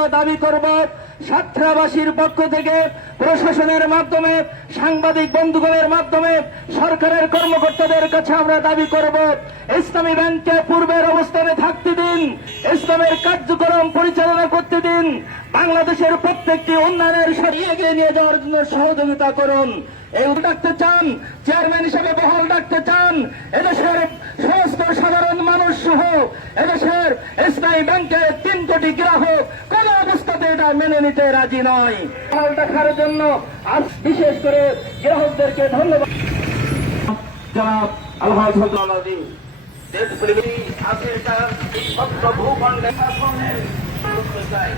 আমরা দাবি করব ছাত্রাবাসীর পক্ষ থেকে প্রশাসনের মাধ্যমে, সাংবাদিক বন্ধুগণের মাধ্যমে, সরকারের কর্মকর্তাদের কাছে আমরা দাবি করব ইসলামী ব্যাংককে পূর্বের অবস্থানে থাকতে দিন, ইসলামের কার্যক্রম পরিচালনা করতে দিন, বাংলাদেশের প্রত্যেকটি উন্নয়নের সাথে এগিয়ে নিয়ে যাওয়ার জন্য সহযোগিতা করুন। এই ডাকতে চান, চেয়ারম্যান হিসেবে বহাল ডাকতে চান এদেশের সমস্ত সাধারণ মানুষ সহ এদেশের ইসলামী ব্যাংকের 3 কোটি গ্রাহক কোন অবস্থাতে এটা মেনে নিতে রাজি নয়। বহাল ডাকার জন্য আজ বিশেষ করে গ্রাহকদেরকে ধন্যবাদ। জনাব আলহাজ হদ্দালাদিন দেশপ্রেমী আফ্রিকার এই সত্য ভূখণ্ডে শাসনের করতে চাই।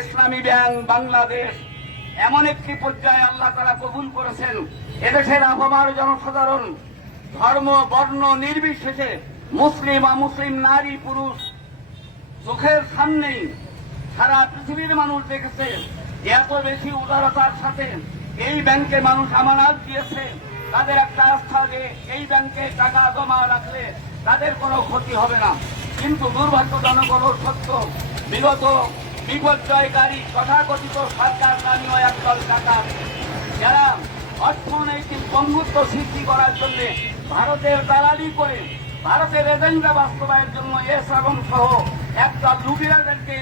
ইসলামী ব্যাংক বাংলাদেশ এমন একটি পর্যায়ে আল্লাহ তাআলা কবুল করেছেন, এদেশের আপামর জনসাধারণ ধর্ম বর্ণ নির্বিশেষে মুসলিম অমুসলিম নারী পুরুষ চোখের সামনেই সারা পৃথিবীর মানুষ দেখেছে এত বেশি উদারতার সাথে এই ব্যাংকে মানুষ আমানত দিয়েছে। তাদের একটা আস্থা যে এই ব্যাংকে টাকা জমা রাখলে তাদের কোনো ক্ষতি হবে না। কিন্তু দুর্ভাগ্যজনক হল সত্য, বিগত বিপর্যয়কারী তথাকথিত সরকারদানীয় একদল টাকা যারা অর্থনৈতিক বন্ধুত্ব সৃষ্টি করার জন্য ভারতের দালালি করে ভারতের এজেন্ডা বাস্তবায়নের জন্য শ্রাবণ সহ একদল লুটেরাদেরকে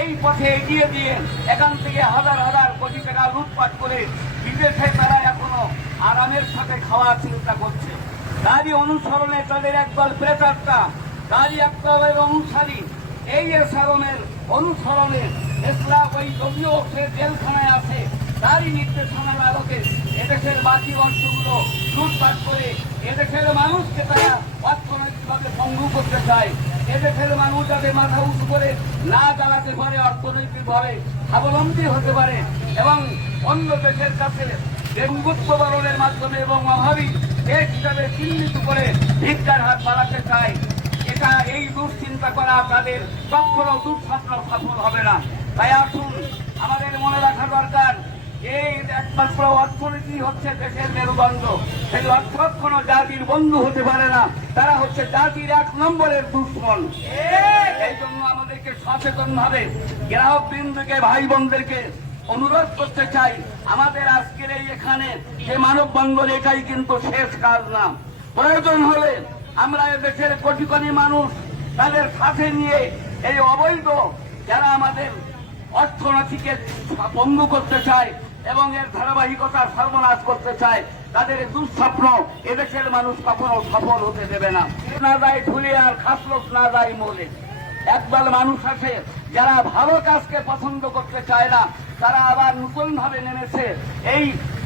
এই পথে এগিয়ে দিয়ে এখান থেকে হাজার হাজার কোটি টাকা লুটপাট করে বিদেশে তারা এখনো আরামের সাথে খাওয়ার চিন্তা করছে। তারই অনুসরণে তাদের একদল প্রেতাত্মা, তারই একদলের অনুসারী এই শ্রাবণের অনুসরণে ইসলাম ওই জমিও সে জেলখানায় আছে, তারই নির্দেশনার আলোকে এদেশের বাকি অংশগুলো লুটপাট করে এদেশের মানুষকে তারা অর্থনৈতিকভাবে ভঙ্গু করতে চায়। এদেশের মানুষ যাতে মাথা উঁচু করে না চালাতে পারে, অর্থনৈতিকভাবে স্বাবলম্বী হতে পারে এবং অন্য দেশের কাছে বন্ধুত্ব বরণের মাধ্যমে এবং অভাবী দেশ হিসাবে চিহ্নিত করে ভিক্ষার হাত বাড়াতে চায়। এটা এই দুশ্চিন্তা করা তাদের কখনো দুঃস্বপ্ন সফল হবে না। তাই আসুন আমাদের মনে রাখা দরকার, এই একমাত্র অর্থনীতি হচ্ছে দেশের মেরুদণ্ড। সেই অর্থ কোনো জাতির বন্ধু হতে পারে না, তারা হচ্ছে জাতির 1 নম্বরের দুশ্মন। এই জন্য আমাদেরকে সচেতন ভাবে গ্রাহক বৃন্দকে, ভাই বোনদেরকে অনুরোধ করতে চাই, আমাদের আজকের এই এখানে যে মানববন্ধন এটাই কিন্তু শেষ কাজ না। প্রয়োজন হলে আমরা দেশের কোটি কোটি মানুষ তাদের সাথে নিয়ে এই অবৈধ যারা আমাদের অর্থনীতিকে বন্ধ করতে চায় এবং এর ধারাবাহিকতা সর্বনাশ করতে চায়, তাদের দুঃস্বপ্ন এদেশের মানুষ কখনো সফল হতে দেবে না। না যায় ঝুলে আর খাসলোক না যায় মৌলে। একদল মানুষ আছে যারা ভালো কাজকে পছন্দ করতে চায় না, তারা আবার নতুন ভাবে নেমেছে এই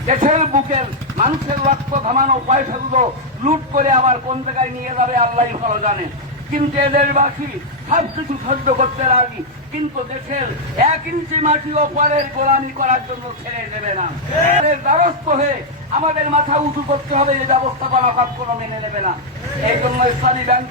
দেশের বুকের মানুষের রক্ত ঘামানো পয়সাগুলো লুট করে আবার কোন জায়গায় নিয়ে যাবে আল্লাহই ভালো জানে। কিন্তু এদের বাকি সবকিছু সহ্য করতে রাজি, কিন্তু দেশের 1 ইঞ্চি মাটিও পরের গোলামি করার জন্য ছেড়ে দেবে না। এদের দ্বারস্থ হয়ে আমাদের মাথা উঁচু করতে হবে, এই ব্যবস্থাপনা কখনো মেনে নেবে না। এই জন্য ইসলামী ব্যাংক